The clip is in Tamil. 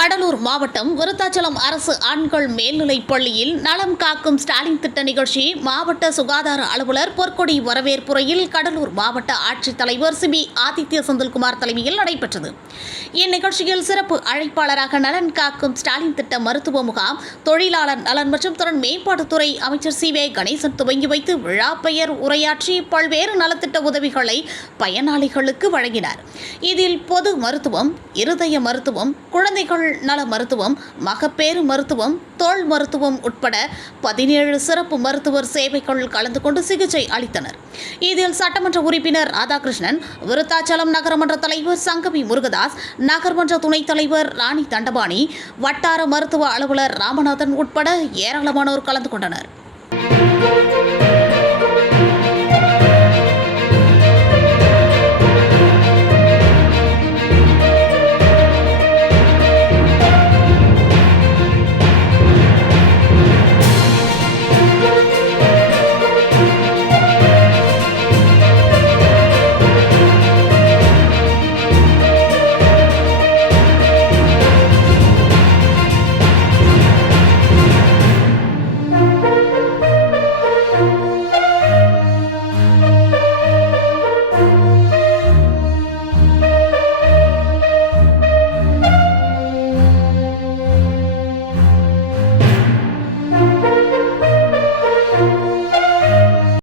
கடலூர் மாவட்டம் விருத்தாச்சலம் அரசு ஆண்கள் மேல்நிலைப் பள்ளியில் நலம் காக்கும் ஸ்டாலின் திட்ட நிகழ்ச்சி மாவட்ட சுகாதார அலுவலர் பொற்கொடி வரவேற்புரையில் கடலூர் மாவட்ட ஆட்சித்தலைவர் சிபி ஆதித்ய செந்தில்குமார் தலைமையில் நடைபெற்றது. இந்நிகழ்ச்சியில் சிறப்பு அழைப்பாளராக நலன் காக்கும் ஸ்டாலின் திட்ட மருத்துவ முகாம் தொழிலாளர் நலன் மற்றும் திறன் மேம்பாட்டுத்துறை அமைச்சர் சி வே கணேசன் துவங்கி வைத்து விழா பெயர் உரையாற்றி பல்வேறு நலத்திட்ட உதவிகளை பயனாளிகளுக்கு வழங்கினார். இதில் பொது மருத்துவம் இருதய மருத்துவம் குழந்தைகள் நல மருத்துவம் மகப்பேறு மருத்துவம் தோல் மருத்துவம் உட்பட பதினேழு சிறப்பு மருத்துவர் சேவைகள் கலந்து கொண்டு சிகிச்சை அளித்தனர். இதில் சட்டமன்ற உறுப்பினர் ராதாகிருஷ்ணன் விருத்தாச்சலம் நகரமன்ற தலைவர் சங்கவி முருகதாஸ் நகர்மன்ற துணைத் தலைவர் ராணி தண்டபாணி வட்டார மருத்துவ அலுவலர் ராமநாதன் உட்பட ஏராளமானோர் கலந்து கொண்டனர்.